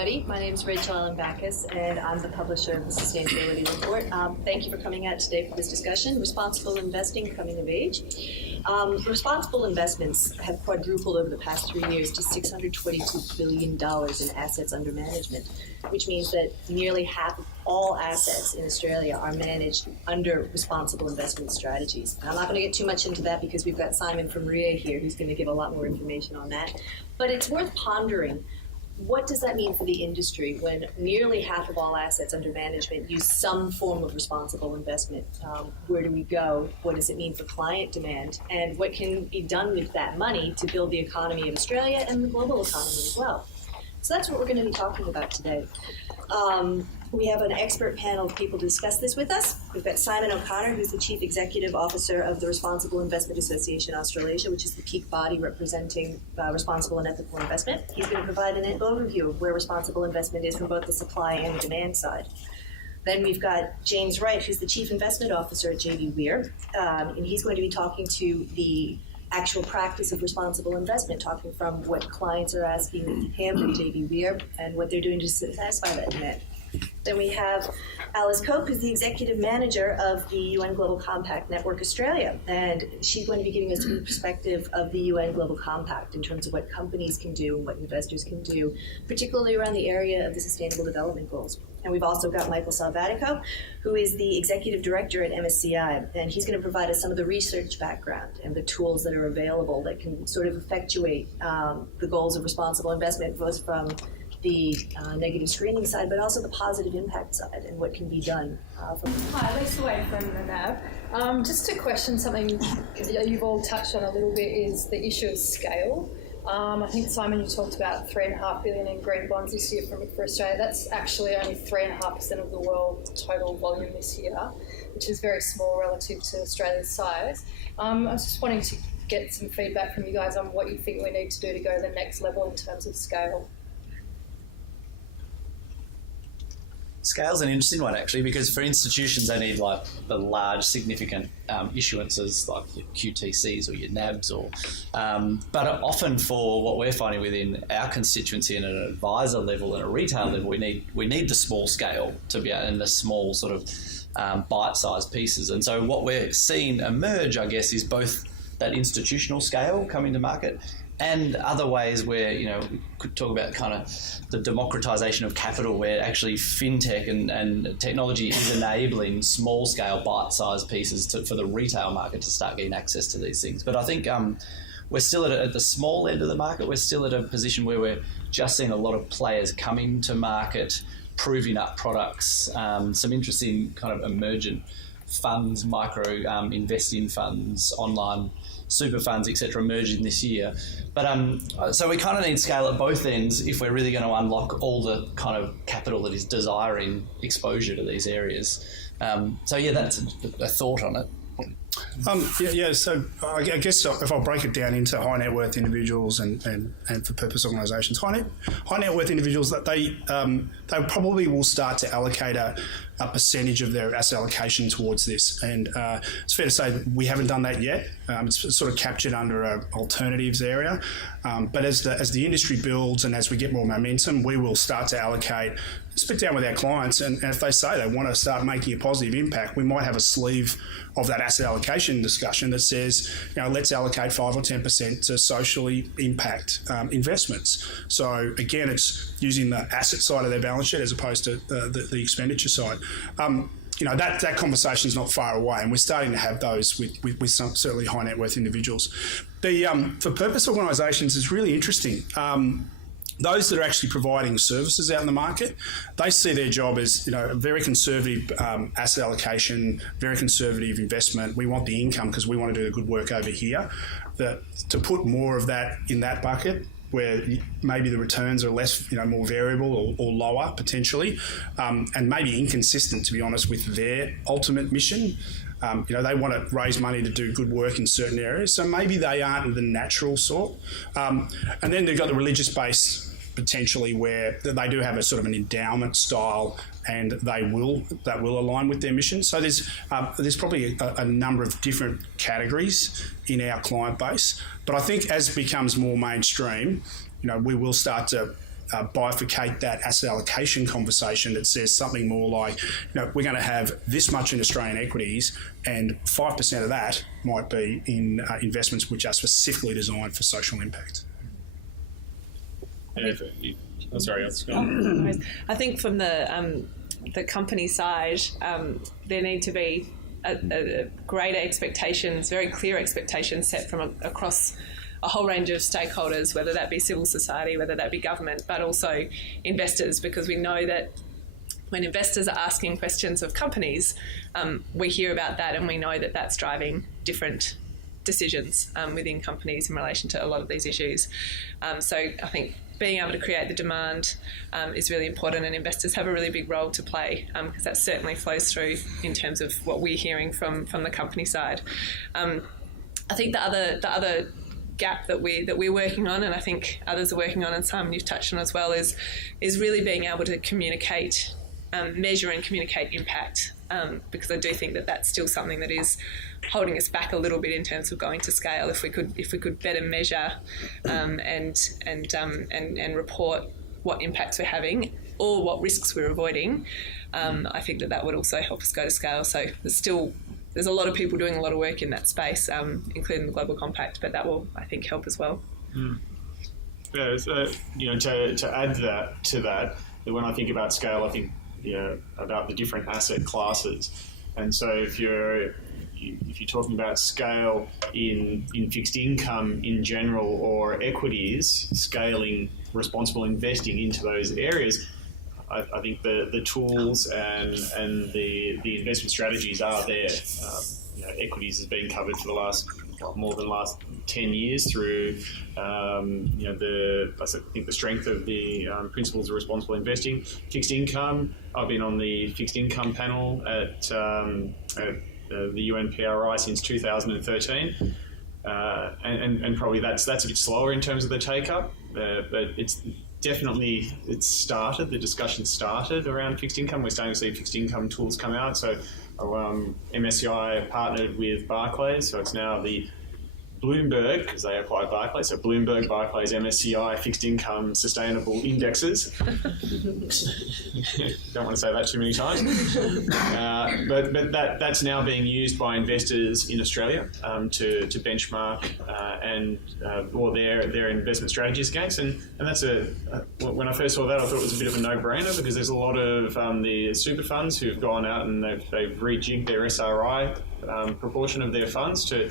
everybody. My name is Rachel Ellen Backus, and I'm the publisher of the Sustainability Report. Thank you for coming out today for this discussion, Responsible Investing Coming of Age. Responsible investments have quadrupled over the past 3 years to $622 billion in assets under management, which means that nearly half of all assets in Australia are managed under responsible investment strategies. And I'm not going to get too much into that because we've got Simon from RIA here who's going to give a lot more information on that. But it's worth pondering, what does that mean for the industry when nearly half of all assets under management use some form of responsible investment? Where do we go? What does it mean for client demand? And what can be done with that money to build the economy of Australia and the global economy as well? So that's what we're going to be talking about today. We have an expert panel of people to discuss this with us. We've got Simon O'Connor, who's the Chief Executive Officer of the Responsible Investment Association Australasia, which is the peak body representing responsible and ethical investment. He's going to provide an overview of where responsible investment is from both the supply and demand side. Then we've got James Wright, who's the Chief Investment Officer at JBWere, and he's going to be talking to the actual practice of responsible investment, talking from what clients are asking him at JBWere and what they're doing to satisfy that demand. Then we have Alice Cope, who's the Executive Manager of the UN Global Compact Network Australia, and she's going to be giving us the perspective of the UN Global Compact in terms of what companies can do and what investors can do, particularly around the area of the Sustainable Development Goals. And we've also got Michael Salvatico, who is the Executive Director at MSCI, and he's going to provide us some of the research background and the tools that are available that can sort of effectuate the goals of responsible investment, both from the negative screening side, but also the positive impact side and what can be done. Hi, Lisa Wade from the NAB. Just to question something you've all touched on a little bit is the issue of scale. I think, Simon, you talked about $3.5 billion in green bonds this year for Australia. That's actually only 3.5% of the world total volume this year, which is very small relative to Australia's size. I was just wanting to get some feedback from you guys on what you think we need to do to go to the next level in terms of scale. Scale's an interesting one, actually, because for institutions, they need like the large, significant issuances like your QTCs or your NABs, but often for what we're finding within our constituency and at an advisor level and a retail level, we need the small scale to be and the small sort of bite-sized pieces. And so what we're seeing emerge, I guess, is both that institutional scale coming to market and other ways where, we could talk about kind of the democratization of capital, where actually fintech and technology is enabling small-scale, bite-sized pieces for the retail market to start getting access to these things. But I think we're still at the small end of the market. We're still at a position where we're just seeing a lot of players coming to market, proving up products, some interesting kind of emergent funds, micro investing funds, online super funds, etc., emerging this year. But so we kind of need scale at both ends if we're really going to unlock all the kind of capital that is desiring exposure to these areas. So yeah, that's a thought on it. So I guess if I'll break it down into high net worth individuals and for purpose organisations, high net worth individuals, that they probably will start to allocate a percentage of their asset allocation towards this, and it's fair to say we haven't done that yet. It's sort of captured under an alternatives area, but as the industry builds and as we get more momentum, we will start to allocate. Sit down with our clients, and if they say they want to start making a positive impact, we might have a sleeve of that asset allocation discussion that says, let's allocate 5 or 10% to socially impact investments. So again, it's using the asset side of their balance sheet as opposed to the expenditure side. That conversation is not far away, and we're starting to have those with some certainly high net worth individuals. The for purpose organisations is really interesting. Those that are actually providing services out in the market, they see their job as a very conservative asset allocation, very conservative investment. We want the income because we want to do the good work over here. To put more of that in that bucket, where maybe the returns are less, more variable or lower potentially, and maybe inconsistent, to be honest, with their ultimate mission. They want to raise money to do good work in certain areas, so maybe they aren't the natural sort. And then they've got the religious base, potentially, where they do have a sort of an endowment style, and that will align with their mission. So there's probably a number of different categories in our client base, but I think as it becomes more mainstream, we will start to bifurcate that asset allocation conversation that says something more like, we're going to have this much in Australian equities, and 5% of that might be in investments which are specifically designed for social impact. Sorry, let's go. I think from the company side, there need to be a greater expectations, very clear expectations set from across a whole range of stakeholders, whether that be civil society, whether that be government, but also investors, because we know that when investors are asking questions of companies, we hear about that and we know that that's driving different decisions within companies in relation to a lot of these issues. So I think being able to create the demand is really important, and investors have a really big role to play, because that certainly flows through in terms of what we're hearing from the company side. I think the other gap that we're working on, and I think others are working on, and Simon, you've touched on as well, is really being able to communicate, measure and communicate impact, because I do think that that's still something that is holding us back a little bit in terms of going to scale. If we could better measure and report what impacts we're having or what risks we're avoiding, I think that would also help us go to scale. So there's a lot of people doing a lot of work in that space, including the Global Compact, but that will, I think, help as well. Yeah, to add to that, when I think about scale, I think about the different asset classes, and so if you're talking about scale in fixed income in general or equities, scaling responsible investing into those areas, I think the tools and the investment strategies are there. Equities has been covered for the last 10 years through I think the strength of the principles of responsible investing. Fixed income, I've been on the fixed income panel at the UNPRI since 2013, and probably that's a bit slower in terms of the take up, but it's definitely the discussion started around fixed income. We're starting to see fixed income tools come out. So MSCI partnered with Barclays, so it's now the Bloomberg, because they acquired Barclays, so Bloomberg, Barclays, MSCI fixed income sustainable indexes. Don't want to say that too many times. But that's now being used by investors in Australia to benchmark or their investment strategies against. And that's when I first saw that, I thought it was a bit of a no-brainer, because there's a lot of the super funds who've gone out and they've rejigged their SRI proportion of their funds to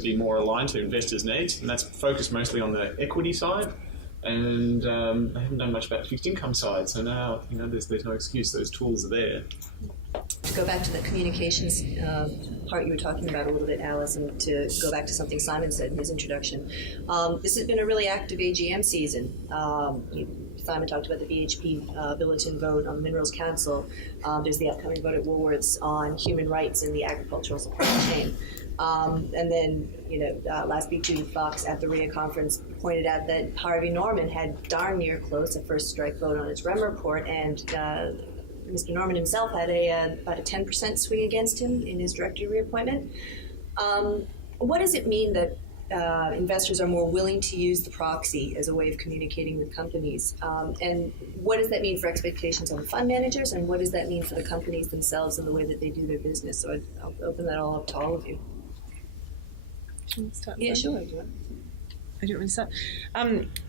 be more aligned to investors' needs, and that's focused mostly on the equity side, and they haven't done much about the fixed income side. So now there's no excuse; those tools are there. To go back to the communications part you were talking about a little bit, Alice, and to go back to something Simon said in his introduction, this has been a really active AGM season. Simon talked about the BHP bulletin vote on the Minerals Council. There's the upcoming vote at Woolworths on human rights in the agricultural supply chain. And then, last week Judith Fox at the RIA conference pointed out that Harvey Norman had darn near close a first strike vote on its REM report, and Mr. Norman himself had about a 10% swing against him in his director reappointment. What does it mean that investors are more willing to use the proxy as a way of communicating with companies? And what does that mean for expectations on fund managers, and what does that mean for the companies themselves and the way that they do their business? So I'll open that all up to all of you. Yeah, sure. Do you want me to start?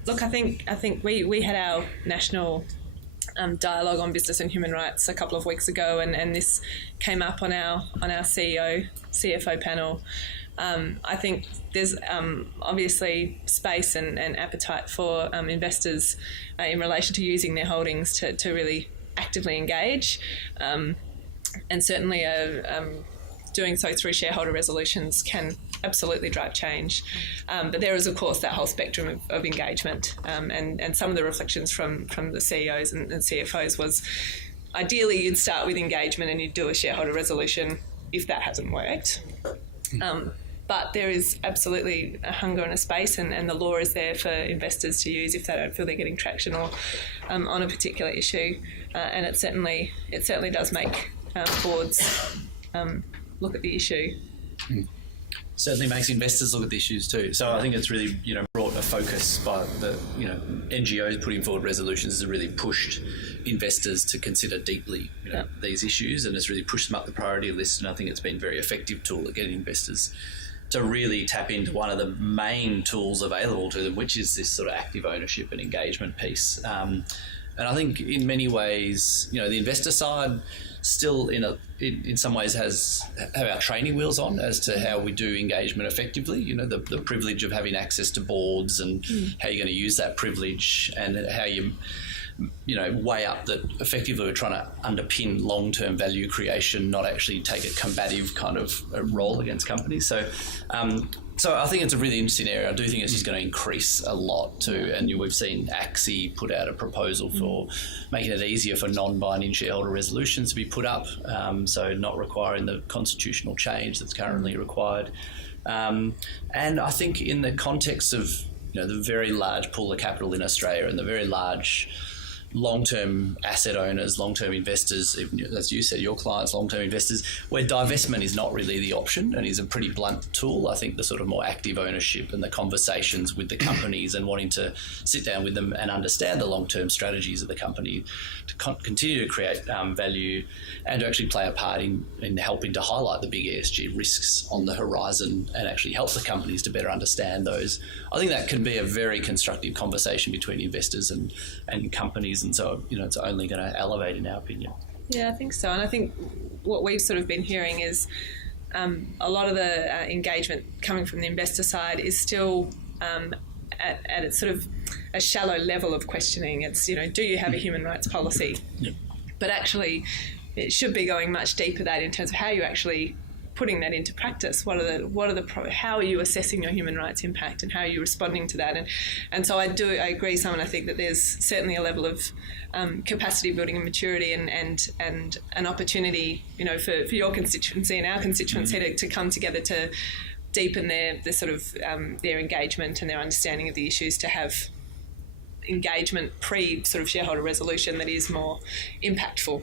Look, I think we had our national dialogue on business and human rights a couple of weeks ago, and this came up on our CFO panel. I think there's obviously space and appetite for investors in relation to using their holdings to really actively engage, and certainly doing so through shareholder resolutions can absolutely drive change. But there is, of course, that whole spectrum of engagement, and some of the reflections from the CEOs and CFOs was ideally you'd start with engagement and you'd do a shareholder resolution if that hasn't worked. But there is absolutely a hunger and a space, and the law is there for investors to use if they don't feel they're getting traction or on a particular issue. And it certainly does make boards look at the issue. Certainly makes investors look at the issues too. So I think it's really brought a focus by the NGOs putting forward resolutions has really pushed investors to consider deeply these issues, and it's really pushed them up the priority list. And I think it's been a very effective tool at getting investors to really tap into one of the main tools available to them, which is this sort of active ownership and engagement piece. And I think in many ways, the investor side still in some ways have our training wheels on as to how we do engagement effectively. The privilege of having access to boards and how you're going to use that privilege, and how you weigh up that effectively we're trying to underpin long-term value creation, not actually take a combative kind of a role against companies. So I think it's a really interesting area. I do think it's just going to increase a lot too. And we've seen AXI put out a proposal for making it easier for non-binding shareholder resolutions to be put up, so not requiring the constitutional change that's currently required. And I think in the context of the very large pool of capital in Australia and the very large long-term asset owners, long-term investors, as you said, your clients, long-term investors, where divestment is not really the option and is a pretty blunt tool. I think the sort of more active ownership and the conversations with the companies and wanting to sit down with them and understand the long-term strategies of the company to continue to create value and to actually play a part in helping to highlight the big ESG risks on the horizon and actually help the companies to better understand those. I think that can be a very constructive conversation between investors and companies. And so, it's only going to elevate, in our opinion. Yeah, I think so. And I think what we've sort of been hearing is a lot of the engagement coming from the investor side is still at its sort of a shallow level of questioning. It's, do you have a human rights policy? Yep. But actually, it should be going much deeper in terms of how you actually putting that into practice. How are you assessing your human rights impact, and how are you responding to that? And so I agree, Simon. I think that there's certainly a level of capacity building and maturity and an opportunity, for your constituency and our constituency to come together to deepen their engagement and their understanding of the issues, to have engagement pre sort of shareholder resolution that is more impactful.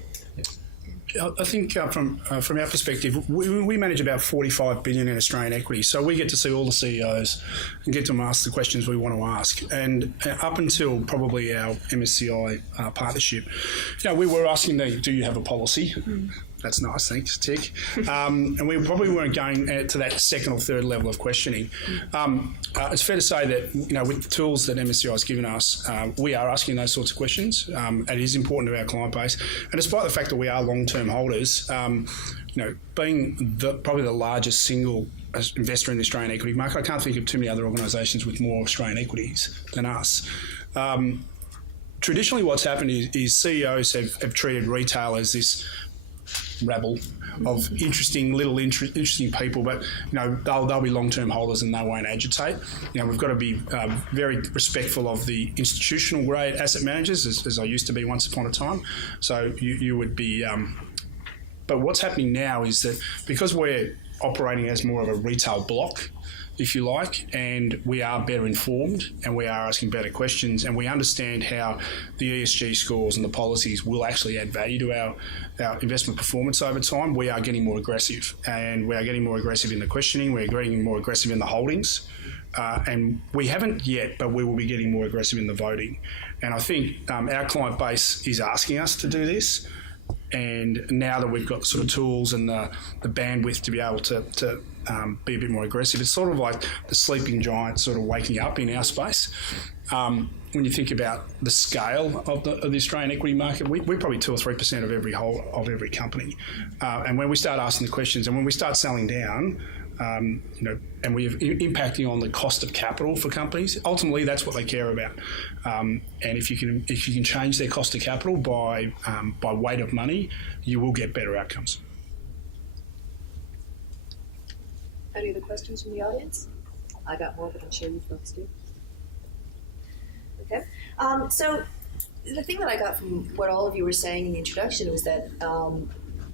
I think from our perspective, we manage about $45 billion in Australian equity, so we get to see all the CEOs and get to ask the questions we want to ask. And up until probably our MSCI partnership, we were asking them, do you have a policy? That's nice, thanks, tick. And we probably weren't going to that second or third level of questioning. It's fair to say that, with the tools that MSCI has given us, we are asking those sorts of questions. It is important to our client base. And despite the fact that we are long-term holders, being probably the largest single investor in the Australian equity market, I can't think of too many other organisations with more Australian equities than us. Traditionally, what's happened is CEOs have treated retail as this rabble of interesting people, but they'll be long-term holders and they won't agitate. We've got to be very respectful of the institutional grade asset managers, as I used to be once upon a time. So you would be, but what's happening now is that because we're operating as more of a retail block, if you like, and we are better informed and we are asking better questions and we understand how the ESG scores and the policies will actually add value to our investment performance over time, we are getting more aggressive, and we are getting more aggressive in the questioning, we're getting more aggressive in the holdings, and we haven't yet, but we will be getting more aggressive in the voting. And I think our client base is asking us to do this. And now that we've got sort of tools and the bandwidth to be able to be a bit more aggressive, it's sort of like the sleeping giant sort of waking up in our space. When you think about the scale of the Australian equity market, we're probably 2 or 3% of every company. And when we start asking the questions and when we start selling down, and we're impacting on the cost of capital for companies, ultimately that's what they care about. And if you can change their cost of capital by weight of money, you will get better outcomes. Any other questions from the audience? I got more, but I'm sure you folks do. Okay. So the thing that I got from what all of you were saying in the introduction was that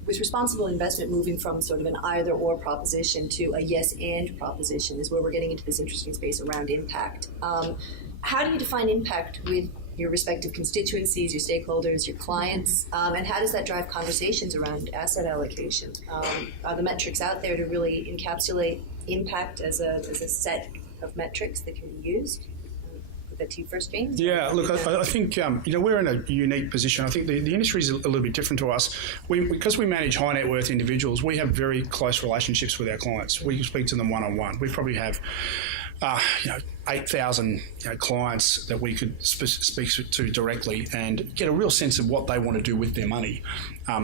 with responsible investment moving from sort of an either-or proposition to a yes-and proposition is where we're getting into this interesting space around impact. How do you define impact with your respective constituencies, your stakeholders, your clients, and how does that drive conversations around asset allocation? Are the metrics out there to really encapsulate impact as a set of metrics that can be used? to you first, James. Yeah, look, I think we're in a unique position. I think the industry is a little bit different to us. Because we manage high net worth individuals, we have very close relationships with our clients. We speak to them one-on-one. We probably have 8,000 clients that we could speak to directly and get a real sense of what they want to do with their money.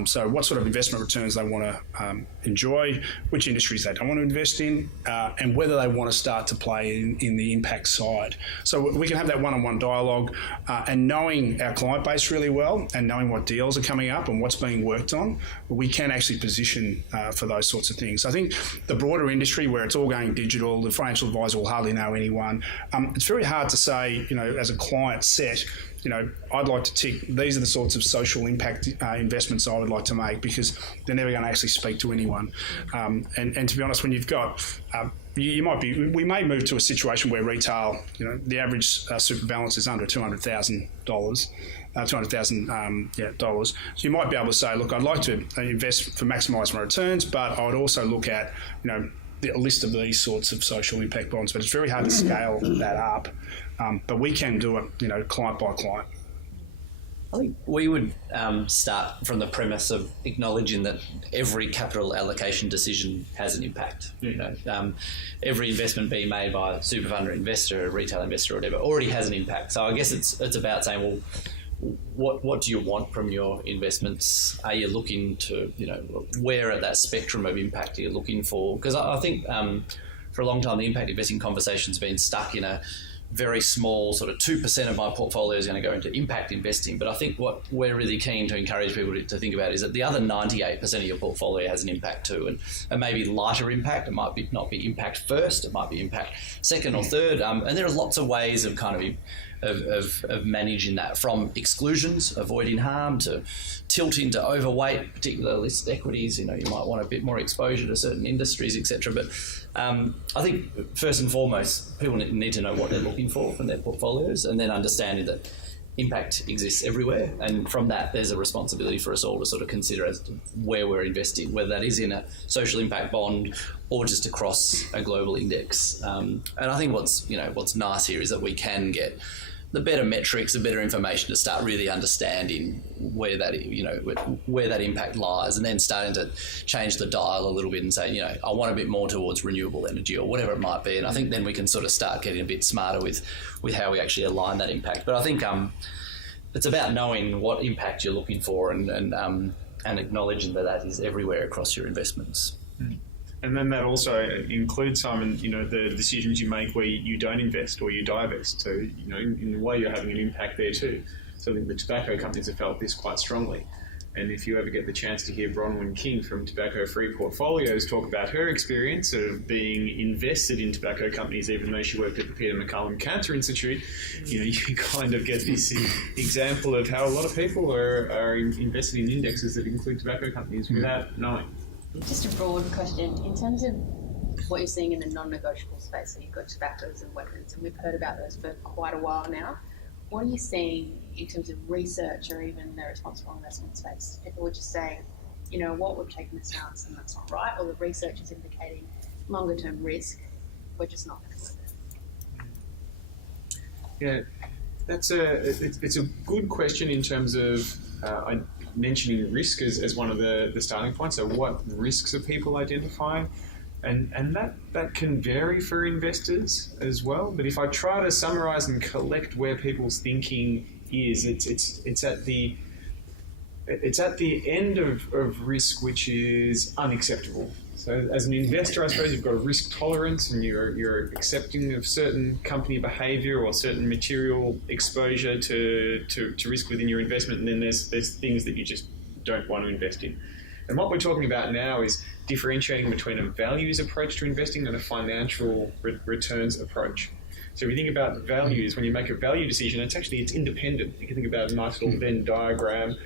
So what sort of investment returns they want to enjoy, which industries they don't want to invest in, and whether they want to start to play in the impact side. So we can have that one-on-one dialogue, and knowing our client base really well and knowing what deals are coming up and what's being worked on, we can actually position for those sorts of things. I think the broader industry where it's all going digital, the financial advisor will hardly know anyone. It's very hard to say, as a client set, I'd like to tick, these are the sorts of social impact investments I would like to make, because they're never going to actually speak to anyone. And to be honest, when you've got, we may move to a situation where retail, the average super balance is under $200,000. $200,000. So you might be able to say, look, I'd like to invest for maximise my returns, but I would also look at, a list of these sorts of social impact bonds. But it's very hard to scale that up. But we can do it, client by client. I think we would start from the premise of acknowledging that every capital allocation decision has an impact. Every investment being made by a super fund or investor, a retail investor or whatever, already has an impact. So I guess it's about saying, well, what do you want from your investments? Are you looking to, where at that spectrum of impact are you looking for? Because I think for a long time the impact investing conversation's been stuck in a very small sort of 2% of my portfolio is going to go into impact investing. But I think what we're really keen to encourage people to think about is that the other 98% of your portfolio has an impact too, and maybe lighter impact. It might not be impact first, it might be impact second or third. And there are lots of ways of kind of managing that, from exclusions, avoiding harm, to tilting to overweight particular listed equities. You might want a bit more exposure to certain industries, etc. But I think first and foremost, people need to know what they're looking for from their portfolios, and then understanding that impact exists everywhere. And from that, there's a responsibility for us all to sort of consider as to where we're investing, whether that is in a social impact bond or just across a global index. And I think what's nice here is that we can get the better metrics, the better information to start really understanding where that impact lies, and then starting to change the dial a little bit and say, I want a bit more towards renewable energy or whatever it might be. And I think then we can sort of start getting a bit smarter with how we actually align that impact. But I think it's about knowing what impact you're looking for and acknowledging that is everywhere across your investments. Mm. And then that also includes, Simon, the decisions you make where you don't invest or you divest. So, in a way you're having an impact there too. So I think the tobacco companies have felt this quite strongly. And if you ever get the chance to hear Bronwyn King from Tobacco Free Portfolios talk about her experience of being invested in tobacco companies, even though she worked at the Peter MacCallum Cancer Institute, you kind of get this example of how a lot of people are invested in indexes that include tobacco companies without knowing. Just a broad question. In terms of what you're seeing in the non-negotiable space, so you've got tobaccos and weapons, and we've heard about those for quite a while now. What are you seeing in terms of research or even the responsible investment space? People are just saying, what, we've taken a stance and that's not right, or the research is indicating longer term risk, we're just not going to do it. Yeah, it's a good question in terms of mentioning risk as one of the starting points. So what risks are people identifying? And that can vary for investors as well. But if I try to summarise and collect where people's thinking is, it's at the end of risk which is unacceptable. So as an investor, I suppose you've got a risk tolerance and you're accepting of certain company behaviour or certain material exposure to risk within your investment, and then there's things that you just don't want to invest in. And what we're talking about now is differentiating between a values approach to investing and a financial returns approach. So if you think about values, when you make a value decision, it's independent. You can think about a nice little Venn diagram.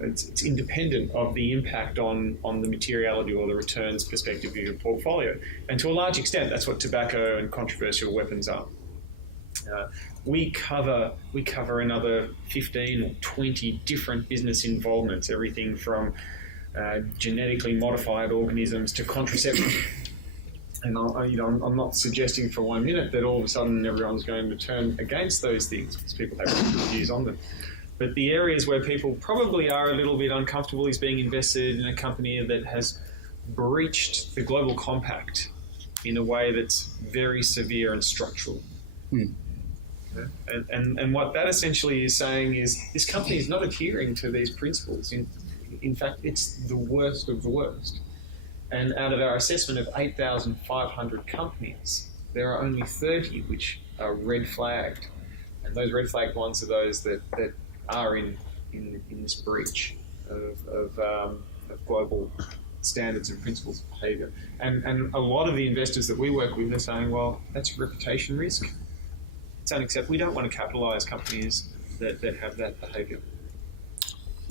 It's independent of the impact on the materiality or the returns perspective of your portfolio. And to a large extent, that's what tobacco and controversial weapons are. We cover another 15 or 20 different business involvements, everything from genetically modified organisms to contraception. And I'm not suggesting for 1 minute that all of a sudden everyone's going to turn against those things because people have different views on them. But the areas where people probably are a little bit uncomfortable is being invested in a company that has breached the global compact in a way that's very severe and structural. And what that essentially is saying is this company is not adhering to these principles. In fact, it's the worst of the worst. And out of our assessment of 8,500 companies, there are only 30 which are red flagged. And those red flagged ones are those that are in this breach of global standards and principles of behaviour. And a lot of the investors that we work with are saying, well, that's a reputation risk. It's unacceptable. We don't want to capitalise companies that have that behaviour.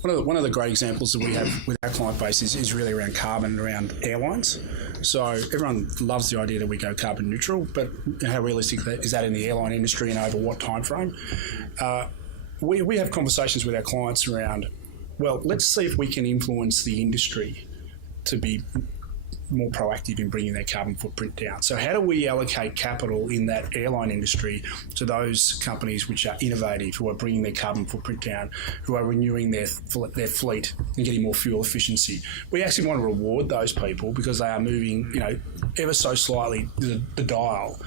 One of the great examples that we have with our client base is really around carbon and around airlines. So everyone loves the idea that we go carbon neutral, but how realistic is that in the airline industry and over what time frame? We have conversations with our clients around, well, let's see if we can influence the industry to be more proactive in bringing their carbon footprint down. So how do we allocate capital in that airline industry to those companies which are innovative, who are bringing their carbon footprint down, who are renewing their fleet and getting more fuel efficiency? We actually want to reward those people because they are moving, ever so slightly the dial,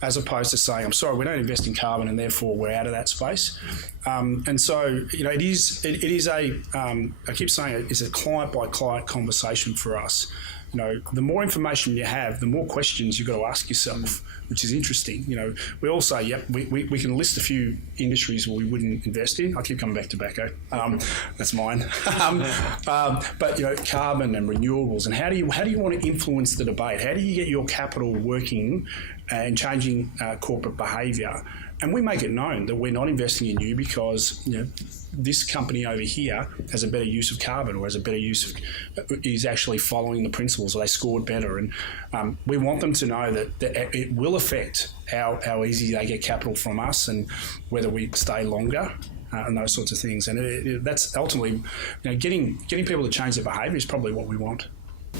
as opposed to saying, I'm sorry, we don't invest in carbon and therefore we're out of that space. And so, it is I keep saying it's a client by client conversation for us. The more information you have, the more questions you've got to ask yourself, which is interesting. We all say, yep, we can list a few industries where we wouldn't invest in. I keep coming back to tobacco. That's mine. But, carbon and renewables, and how do you want to influence the debate? How do you get your capital working and changing corporate behaviour? And we make it known that we're not investing in you because, this company over here has a better use of carbon or has a better use of, is actually following the principles, or they scored better. And we want them to know that it will affect how easy they get capital from us and whether we stay longer and those sorts of things. And that's ultimately, getting people to change their behaviour is probably what we want.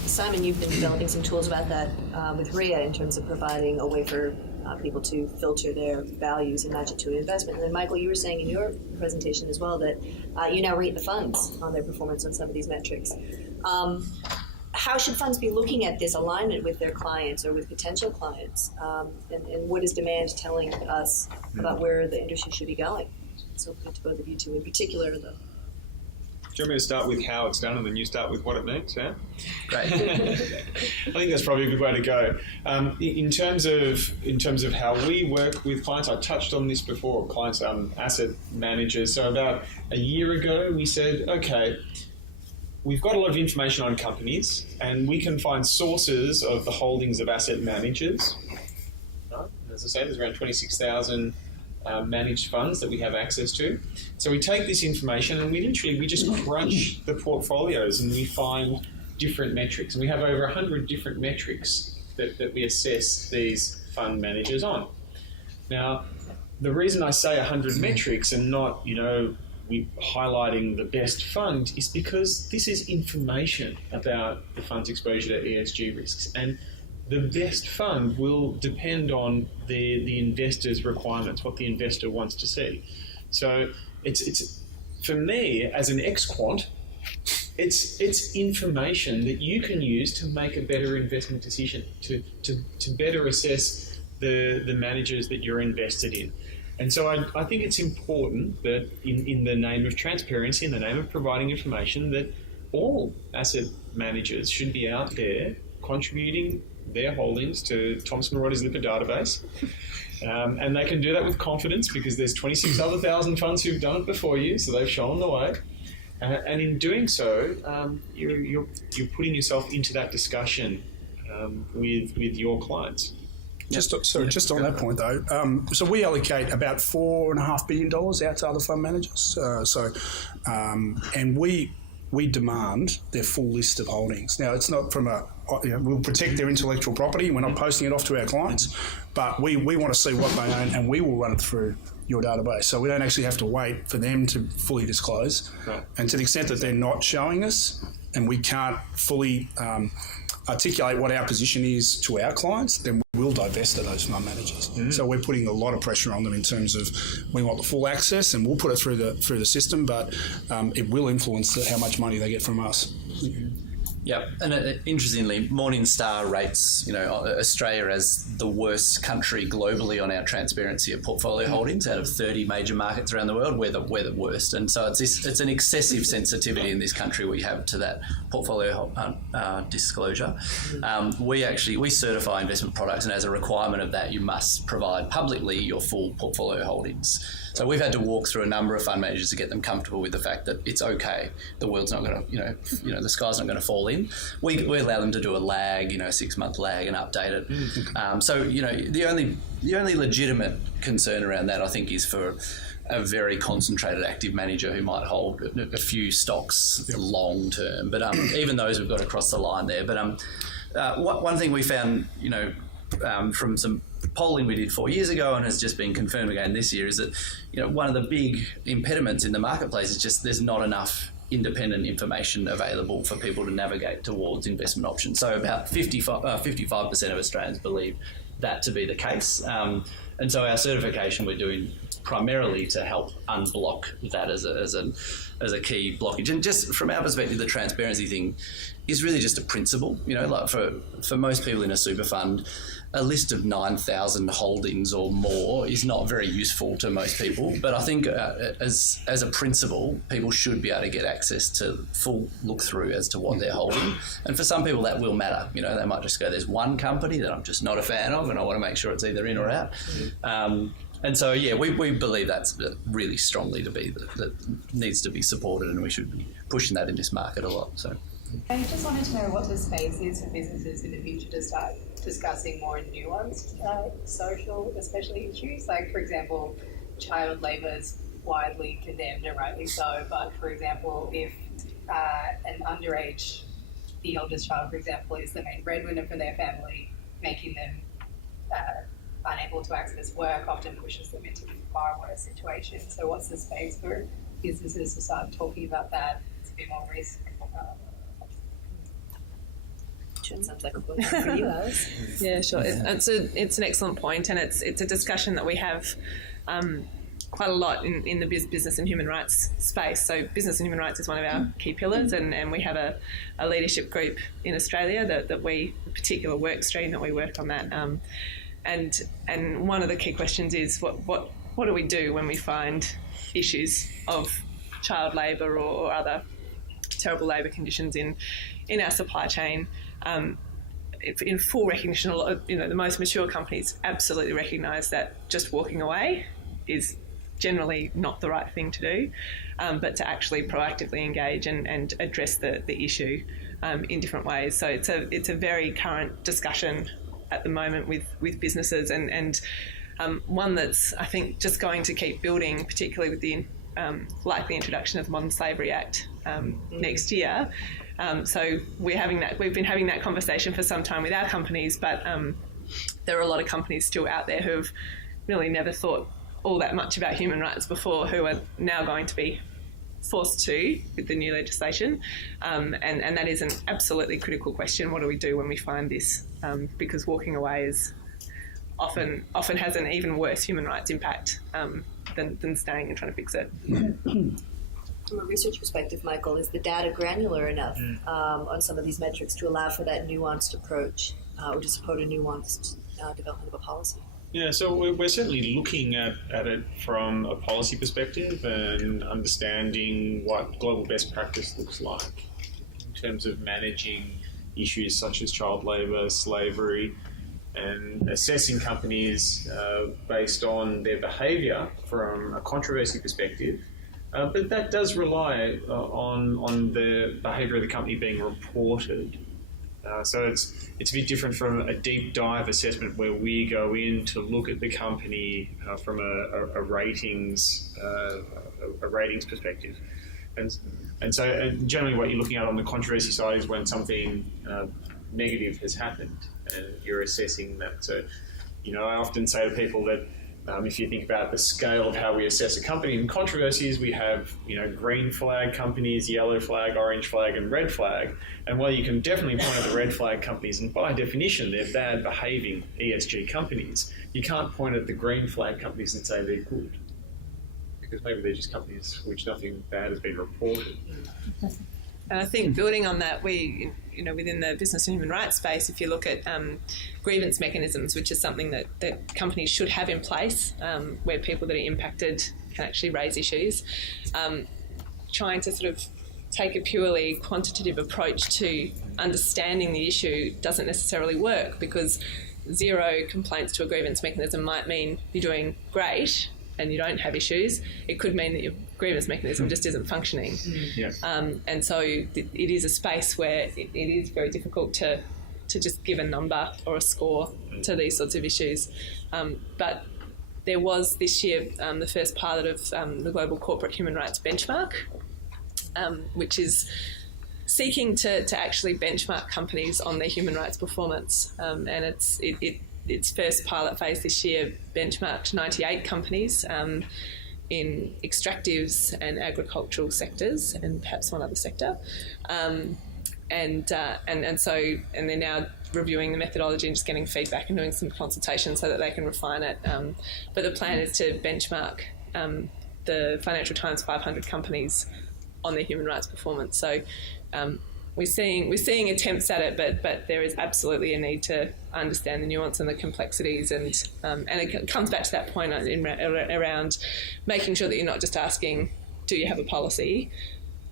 Simon, you've been developing some tools about that with RIA in terms of providing a way for people to filter their values and match it to an investment. And then, Michael, you were saying in your presentation as well that you now rate the funds on their performance on some of these metrics. How should funds be looking at this alignment with their clients or with potential clients? And what is demand telling us about where the industry should be going? So good to both of you two, in particular, though. Do you want me to start with how it's done and then you start with what it means, Sam? Great. I think that's probably a good way to go. In terms of how we work with clients, I touched on this before, clients, asset managers. So about a year ago, we said, okay, we've got a lot of information on companies and we can find sources of the holdings of asset managers. Right? As I said, there's around 26,000 managed funds that we have access to. So we take this information and we just crunch the portfolios and we find different metrics. And we have over 100 different metrics that we assess these fund managers on. Now, the reason I say 100 metrics and not, we highlighting the best fund is because this is information about the fund's exposure to ESG risks. And the best fund will depend on the investor's requirements, what the investor wants to see. So it's for me as an ex-quant, it's information that you can use to make a better investment decision, to better assess the managers that you're invested in. And so I think it's important that in the name of transparency, in the name of providing information, that all asset managers should be out there contributing their holdings to Thomson Reuters Lipid database. And they can do that with confidence because there's 26 other thousand funds who've done it before you, so they've shown the way. And in doing so, you're putting yourself into that discussion with your clients. Just on that point though, so we allocate about $4.5 billion out to other fund managers. And we demand their full list of holdings. Now, it's not from we'll protect their intellectual property. We're not posting it off to our clients, but we want to see what they own and we will run it through your database. So we don't actually have to wait for them to fully disclose. Right. And to the extent that they're not showing us and we can't fully articulate what our position is to our clients, then we will divest of those fund managers. So we're putting a lot of pressure on them in terms of we want the full access, and we'll put it through the system, but it will influence how much money they get from us. Yep, and interestingly, Morningstar rates Australia as the worst country globally on our transparency of portfolio holdings. Out of 30 major markets around the world, we're the worst, and so it's an excessive sensitivity in this country we have to that portfolio disclosure. We certify investment products, and as a requirement of that, you must provide publicly your full portfolio holdings. So we've had to walk through a number of fund managers to get them comfortable with the fact that it's okay. The world's not going to, the sky's not going to fall in. We allow them to do a lag, 6-month lag, and update it. So the only legitimate concern around that, I think, is for a very concentrated active manager who might hold a few stocks long term. But even those we've got across the line there. But one thing we found, from some polling we did 4 years ago and has just been confirmed again this year, is that one of the big impediments in the marketplace is just there's not enough independent information available for people to navigate towards investment options. So about 55% of Australians believe that to be the case, and so our certification we're doing primarily to help unblock that as a key blockage. And just from our perspective, the transparency thing is really just a principle. Like for most people in a super fund, a list of 9,000 holdings or more is not very useful to most people. But I think as a principle, people should be able to get access to full look through as to what they're holding. And for some people that will matter. They might just go, there's one company that I'm just not a fan of and I want to make sure it's either in or out. And so, we believe that's really strongly that needs to be supported, and we should be pushing that in this market a lot. So, I just wanted to know what the space is for businesses in the future to start discussing more nuanced social, especially issues. Like, for example, child labour is widely condemned, and rightly so. But, for example, if an underage, the eldest child, for example, is the main breadwinner for their family, making them unable to access work often pushes them into far worse situations. So what's the space for businesses to start talking about that? It's a bit more risk. Sounds like a point for you, Alice. Yeah, sure. It's an excellent point, and it's a discussion that we have quite a lot in the business and human rights space. So business and human rights is one of our key pillars, and we have a leadership group in Australia that we, a particular work stream that we work on that. And one of the key questions is what do we do when we find issues of child labour or other terrible labour conditions in our supply chain? In full recognition, the most mature companies absolutely recognise that just walking away is generally not the right thing to do, but to actually proactively engage and address the issue in different ways. So it's a very current discussion at the moment with businesses, and one that's, I think, just going to keep building, particularly with the likely introduction of the Modern Slavery Act next year. So we've been having that conversation for some time with our companies, but there are a lot of companies still out there who have really never thought all that much about human rights before, who are now going to be forced to with the new legislation, and that is an absolutely critical question. What do we do when we find this? Because walking away is often has an even worse human rights impact than staying and trying to fix it. From a research perspective, Michael, is the data granular enough on some of these metrics to allow for that nuanced approach or to support a nuanced development of a policy? Yeah, so we're certainly looking at it from a policy perspective and understanding what global best practice looks like in terms of managing issues such as child labour, slavery, and assessing companies based on their behaviour from a controversy perspective. But that does rely on the behaviour of the company being reported. So it's a bit different from a deep dive assessment where we go in to look at the company from a ratings perspective, and so generally what you're looking at on the controversy side is when something negative has happened and you're assessing that. So I often say to people that If you think about the scale of how we assess a company in controversies, we have, green flag companies, yellow flag, orange flag, and red flag. And while you can definitely point at the red flag companies, and by definition, they're bad behaving ESG companies, you can't point at the green flag companies and say they're good. Because maybe they're just companies which nothing bad has been reported. And I think building on that, we, within the business and human rights space, if you look at grievance mechanisms, which is something that companies should have in place, where people that are impacted can actually raise issues, trying to sort of take a purely quantitative approach to understanding the issue doesn't necessarily work, because 0 complaints to a grievance mechanism might mean you're doing great and you don't have issues. It could mean that your grievance mechanism just isn't functioning. Yeah. And so it is a space where it is very difficult to just give a number or a score to these sorts of issues. But there was this year the first pilot of the Global Corporate Human Rights Benchmark, which is seeking to actually benchmark companies on their human rights performance. And its first pilot phase this year benchmarked 98 companies in extractives and agricultural sectors, and perhaps one other sector. And they're now reviewing the methodology and just getting feedback and doing some consultation so that they can refine it. But the plan is to benchmark the Financial Times 500 companies on their human rights performance. So we're seeing attempts at it, but there is absolutely a need to understand the nuance and the complexities, and it comes back to that point around making sure that you're not just asking, do you have a policy,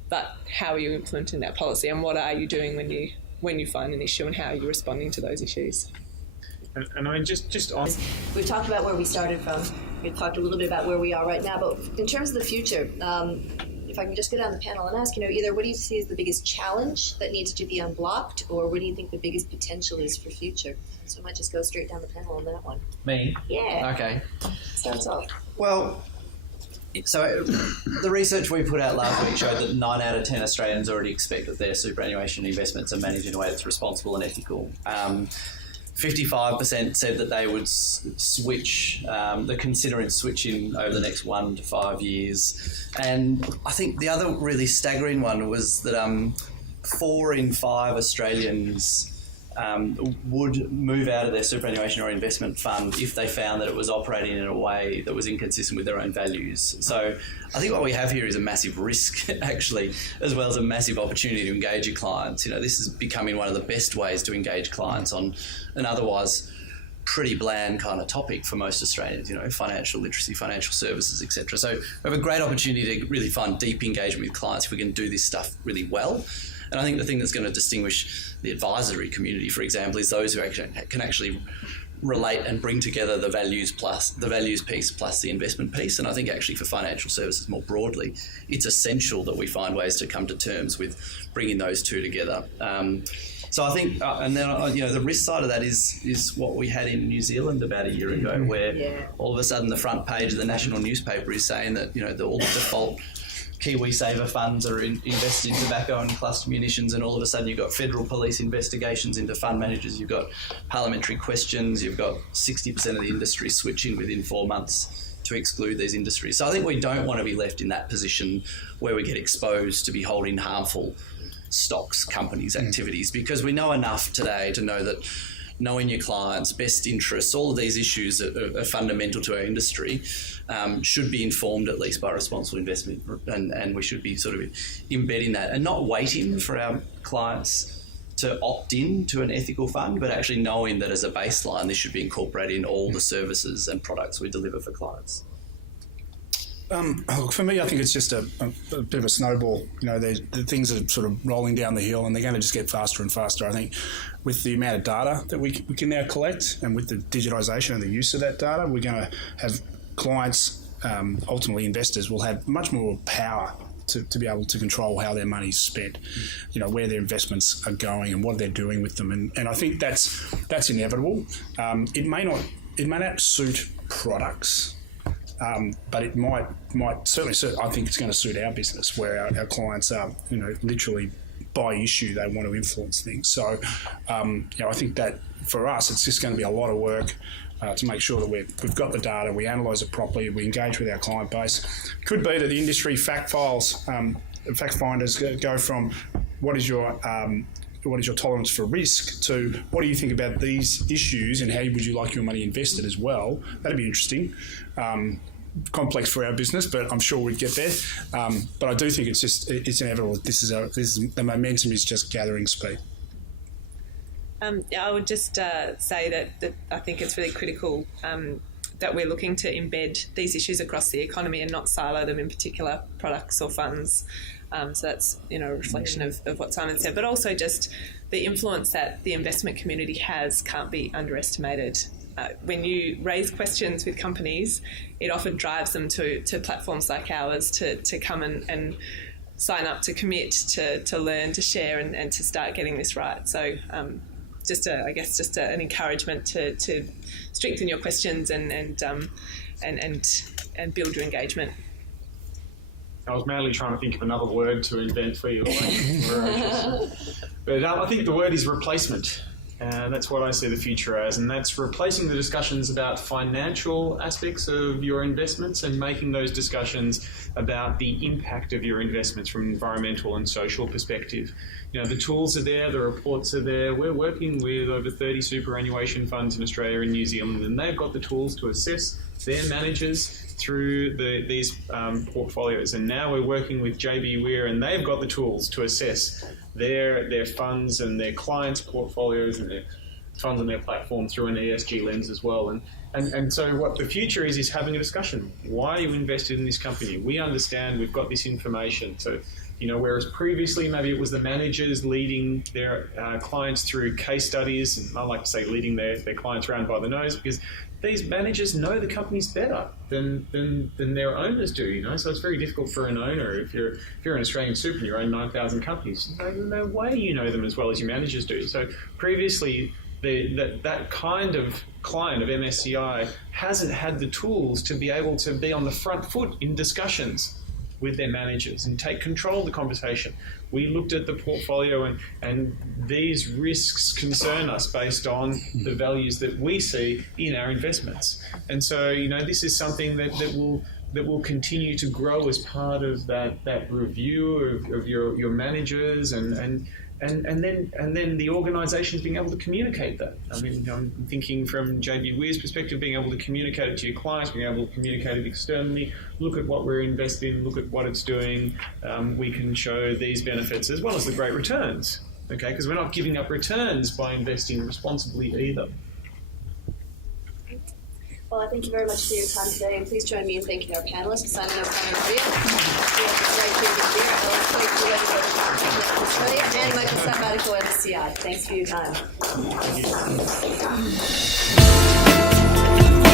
but how are you implementing that policy, and what are you doing when you find an issue, and how are you responding to those issues. And I mean, just on... We've talked about where we started from. We've talked a little bit about where we are right now, but in terms of the future, if I can just go down the panel and ask, either what do you see as the biggest challenge that needs to be unblocked, or what do you think the biggest potential is for future? So I might just go straight down the panel on that one. Me? Yeah. Okay. Starts off. Well, so the research we put out last week showed that 9 out of 10 Australians already expect that their superannuation investments are managed in a way that's responsible and ethical. 55% said that they would switch, they're considering switching over the next 1 to 5 years. And I think the other really staggering one was that 4 in 5 Australians would move out of their superannuation or investment fund if they found that it was operating in a way that was inconsistent with their own values. So I think what we have here is a massive risk, actually, as well as a massive opportunity to engage your clients. This is becoming one of the best ways to engage clients on an otherwise pretty bland kind of topic for most Australians, financial literacy, financial services, etc. So we have a great opportunity to really find deep engagement with clients if we can do this stuff really well. And I think the thing that's going to distinguish the advisory community, for example, is those who can actually relate and bring together the values piece plus the investment piece. And I think actually for financial services more broadly, it's essential that we find ways to come to terms with bringing those two together. So I think, and then the risk side of that is what we had in New Zealand about a year ago, where all of a sudden the front page of the national newspaper is saying that all the default KiwiSaver funds are invested in tobacco and cluster munitions, and all of a sudden you've got federal police investigations into fund managers, you've got parliamentary questions, you've got 60% of the industry switching within 4 months to exclude these industries. So I think we don't want to be left in that position where we get exposed to be holding harmful stocks, companies, activities, because we know enough today to know that knowing your clients' best interests, all of these issues that are fundamental to our industry, should be informed at least by responsible investment, and we should be sort of embedding that and not waiting for our clients to opt in to an ethical fund, but actually knowing that as a baseline this should be incorporated in all the services and products we deliver for clients. Look, for me, I think it's just a bit of a snowball. The things are sort of rolling down the hill, and they're going to just get faster and faster. I think with the amount of data that we can now collect, and with the digitisation and the use of that data, we're going to have clients, ultimately investors, will have much more power to be able to control how their money's spent, where their investments are going and what they're doing with them. And I think that's inevitable. It may not suit products. But it might certainly I think it's going to suit our business, where our clients are, literally by issue, they want to influence things. So, I think that for us, it's just going to be a lot of work to make sure that we've got the data, we analyse it properly, we engage with our client base. Could be that the industry fact finders go from what is your tolerance for risk to what do you think about these issues and how would you like your money invested as well. That'd be interesting. Complex for our business, but I'm sure we'd get there. But I do think it's inevitable. The momentum is just gathering speed. I would just say that I think it's really critical that we're looking to embed these issues across the economy and not silo them in particular products or funds. So that's a reflection of what Simon said, but also just the influence that the investment community has can't be underestimated. When you raise questions with companies, it often drives them to platforms like ours to come and sign up, to commit, to learn, to share, and to start getting this right. So just an encouragement to strengthen your questions and build your engagement. I was madly trying to think of another word to invent for you. But I think the word is replacement. And that's what I see the future as, and that's replacing the discussions about financial aspects of your investments and making those discussions about the impact of your investments from an environmental and social perspective. The tools are there, the reports are there. We're working with over 30 superannuation funds in Australia and New Zealand, and they've got the tools to assess their managers through these portfolios. And now we're working with JBWere, and they've got the tools to assess their funds and their clients' portfolios and their funds on their platform through an ESG lens as well. And so what the future is having a discussion. Why are you invested in this company? We understand, we've got this information. So, whereas previously maybe it was the managers leading their clients through case studies, and I like to say leading their clients around by the nose, because these managers know the companies better than their owners do, So it's very difficult for an owner, if you're an Australian super and you own 9,000 companies, no way you know them as well as your managers do. So previously, that kind of client of MSCI hasn't had the tools to be able to be on the front foot in discussions with their managers and take control of the conversation. We looked at the portfolio and these risks concern us based on the values that we see in our investments. And so, this is something that will continue to grow as part of that review of your managers and then the organisations being able to communicate that. I mean, I'm thinking from JBWere's perspective, being able to communicate it to your clients, being able to communicate it externally, look at what we're investing in, look at what it's doing. We can show these benefits as well as the great returns, okay? Because we're not giving up returns by investing responsibly either. Well, I thank you very much for your time today, and please join me in thanking our panelists, Simon O'Connor of Wright, and Michael Salvatico, MSCI. Thanks for your time. Thank you.